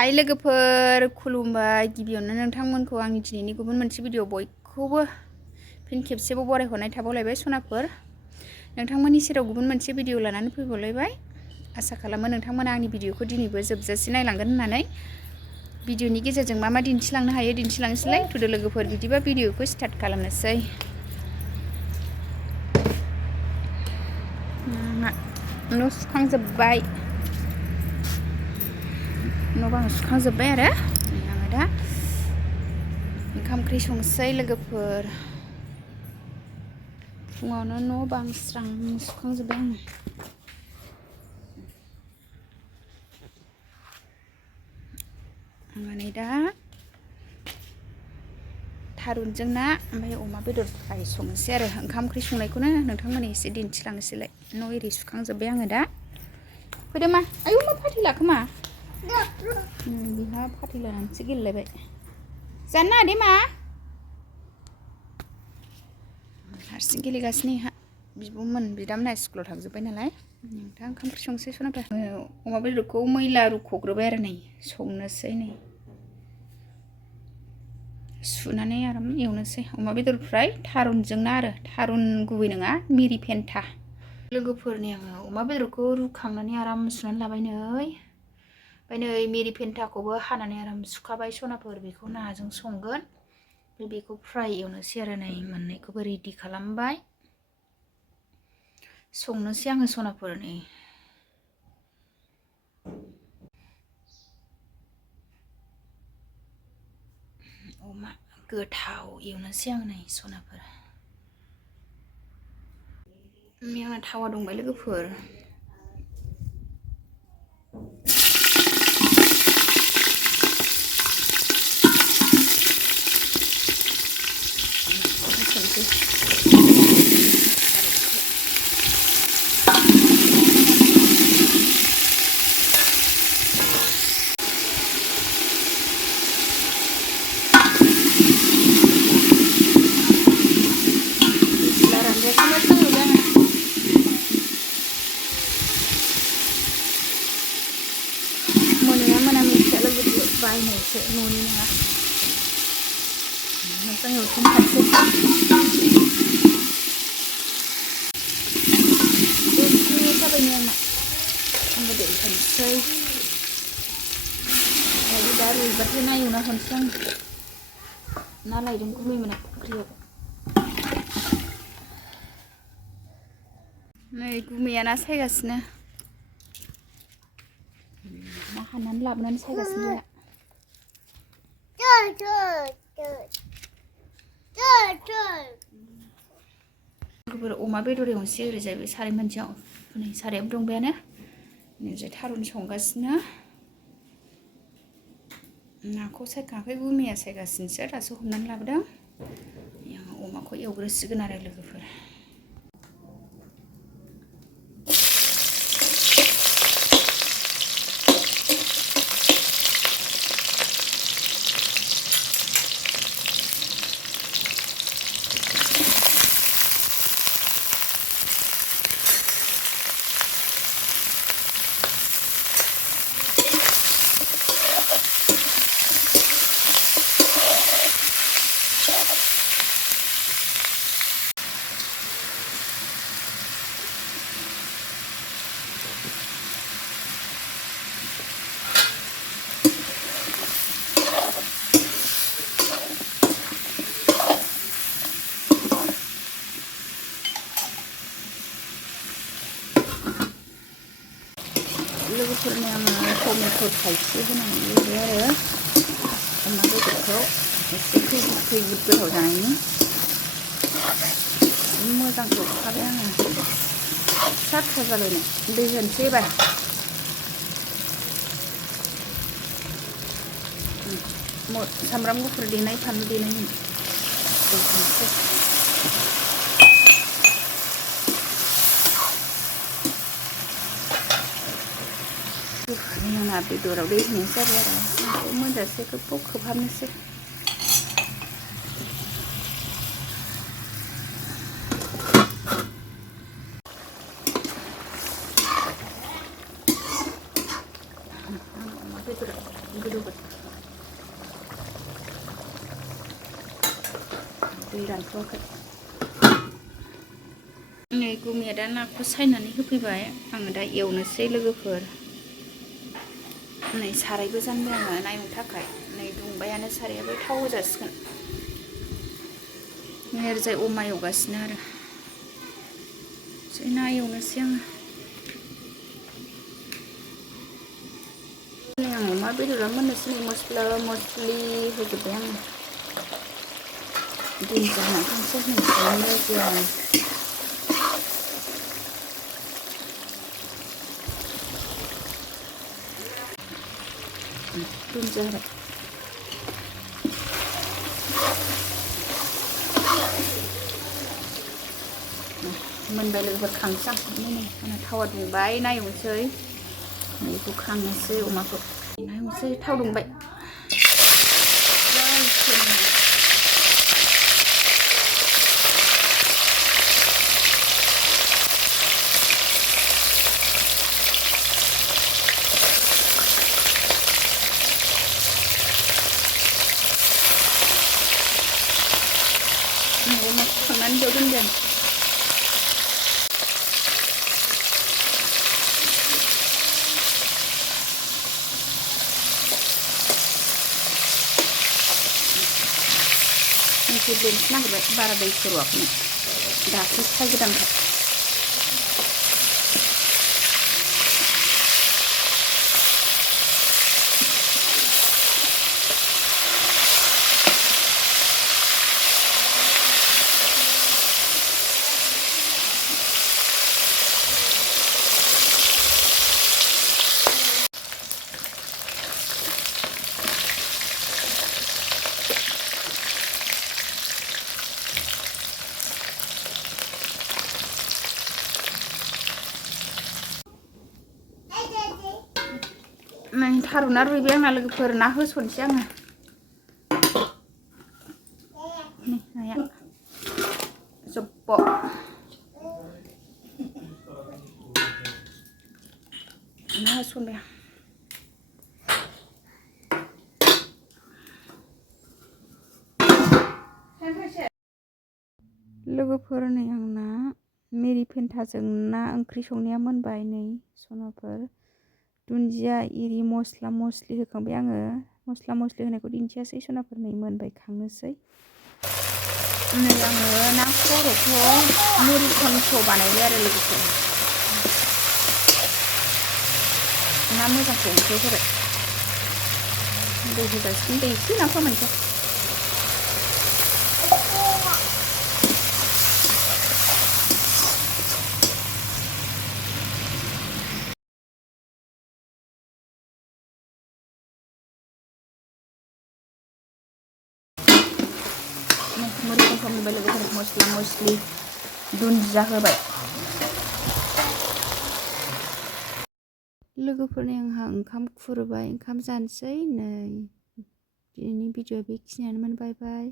हाय लोगोफोर खुलुमबाय गिबियावनो नोंथांमोनखौ आंनि दिनैनि गुबुन मोनसे भिडिअ बयखौबो फिन खेबसेबाव बरायहरनाय थाबावलायबाय सनाफोर नोंथांमोननि सेराव गुबुन मोनसे भिडिअ लानानै फैबावलायबाय आसा खालामो नोंथांमोना आंनि भिडिअखौ दिनैबो जोबजासे नायलांगोन होननानै भिडिअनि गेजेरजों मा मा दिन्थिलांनो हायो दिन्थिलांनोसैलाय थुदो लोगोफोर बिदिबा भिडिअखौ स्टार्ट खालामनोसै न' सुखांजोब्बाय न' बां सुखांजोब्बाय आरो आङो दा ओंखाम ओंख्रि संसै लोगोफोर फुङावनो न' बां स्रां सुखांजोब्बाय आङो नै दा थारुनजों ना ओमफ्राय अमा बेदर फ्राय संनोसै आरो ओंखाम ओंख्रि संनायखौनो नोंथांमोननो एसे दिन्थिलांनोसैलाय न' एरि सुखांजोब्बाय आङो दा फैदो मा आयौ मा फाथैला खोमा बिहा फाथैला लानानैसो गेलेलायबाय जानो नाङा दे मा हारसिं गेलेगासिनो हा बिब'मोन बिदामोनहा स्कुलाव थांजोब्बाय नालाय दा ओंखाम ओंख्रि संसै सनाफ्रा अमा बेदरखौ मैला रुख'ग्रोबाय आरो नै संनोसै नै सुनानै आराम एवनोसै अमा बेदर फ्राय थारुनजों ना आरो थारुन गुबै नङा मिरि पेन्टा लोगोफोरनि आङो अमा बेदरखौ रुखांनानै आराम सुनानै लाबाय नै ओमफ्राय नै मिरि पेन्टाखौबो हानानै आराम सुखाबाय सनाफोर बेखौ नाजों संगोन बेखौ फ्राय एवनोसै आरो नै मोननैखौबो रेडि खालामबाय संनोसै आङो सनाफोर नै अमा गोथाव एवनोसै आं नै सनाफोर आंना थावा दंबाय लोगोफोर बायनायसो न'नि नङा मोजां एवथुमखानोसै एवथुमनाया जाबायनो आंबो दैखानोसै दा रुइबाथाय ना एवना हरनोसै आं ना लायदों गुमैमोना फुख्रियाव नै गुमैया ना सायगासिनो ना हाननानै लाबोनानै सायगासिनो अमा बेदर एवनोसै ओरैजाय बे साराय मोनसेयाव नै सारायाबो दुंबायानो ओरैजाय थारुन संगासिनो नाखौ सायखाङाखै गुमैया सायगासिनोसो दासो हमनानै लाबोदों अमाखौ एवग्रोसिगोन आरो लोगोफोर लोगोफोरनो आङो टमेट' थाइसे होनानै एवबाय आरो अमा बेदरखौ एसे खैबुद खैबुद गोथाव जानायनि मोजां एवखाबाय आङो फिसा फिसा जालायनाय दै होनोसै एबार सामब्राम गुफुर देनाय फानलु देनाय होनोसै आंना बेदराव दै होनाय जाबाय आरो मोनजासे गोबाव खोबहाबनोसै अमा बेदर गोदौगोन दै रानथ'वाखै। नै गुमिया दा नाखौ सायनानै होफैबाय। आङो दा एवनोसै लोगोफोर। नै सारायबो जानबाय आङो नायनो थाखाय। नै दुंबायानो सारायाबो थाव होजासिगोन। नै ओरैजाय अमा एवगासिनो आरो ना एवनोसै आङो। नै आं अमा बेदरा मोननोसै मस्ला मस्लि होजोब्बाय आङो। दुन्दिया होनानै थांसै मोजां। दुन्दिया होबाय। मोनबाय लोगोफोर खांसै आं। आंना थावा दुंबाय ना एवनोसै। बेखौ खांनोसै अमाखौ। ना एवनोसै थाव दुंबाय। अमाखौ खांनानै बेयाव दोनदों। गेब्लेनोसो नागिरबाय बारा दै सर'आखै दासो सायगोदानखा। नै थारुना रुइबाय आंना लोगोफोर। ना होसनसै आङो। नै नाया जब्ब' ना होसनबाय आं। लोगोफोर नै आंना मिरि पेन्टाजों ना ओंख्रि संनाया मोनबाय। नै सनाफोर दुन्दिया इरि मस्ला मस्लि होखांबाय आङो। मस्ला मस्लि होनायखौ दिन्थियासै सनाफोर। नै मोनबाय खांनोसै। नै आङो ना खर'खौ मुरि खन्थ' बानायबाय आरो लोगोफोर। ना मोजांखौ ओंख्रियाव होबाय। दै होजासिगोन। दै एसे होना फोमोनसै। मुरि खन्थ' होबाय लोगोफोर। मस्ला मस्लि दुन्दिया होबाय। लोगोफोरनि आंहा ओंखाम खुरबाय। ओंखाम जानोसै। नै दिनैनि भिडिअ'आ बेखिनियानोमोन। बाय बाय।